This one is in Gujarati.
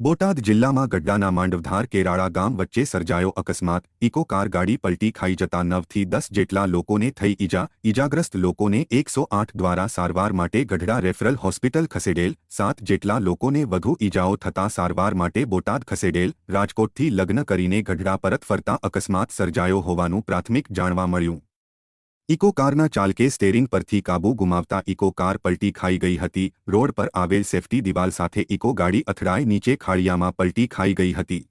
બોટાદ જિલ્લામાં ગઢડાના માંડવધાર કેરાળા ગામ વચ્ચે સર્જાયો અકસ્માત। ઇકો કાર ગાડી પલટી ખાઈ જતા 9 થી 10 જેટલા લોકોને થઈ ઈજા। ઈજાગ્રસ્ત લોકોને 108 દ્વારા સારવાર માટે ગઢડા રેફરલ હોસ્પિટલ ખસેડેલ। 7 જેટલા લોકોને વધુ ઈજાઓ થતાં સારવાર માટે બોટાદ ખસેડેલ। રાજકોટથી લગ્ન કરીને ગઢડા પરત ફરતા અકસ્માત સર્જાયો હોવાનું પ્રાથમિક જાણવા મળ્યું। ઇકો કારના ચાલકે સ્ટેરિંગ પરથી કાબુ ગુમાવતા ઇકો કાર પલટી ખાઈ ગઈ હતી। રોડ પર આવેલ સેફટી દિવાલ સાથે ઇકો ગાડી અથડાઈ નીચે ખાડિયામાં પલટી ખાઈ ગઈ હતી।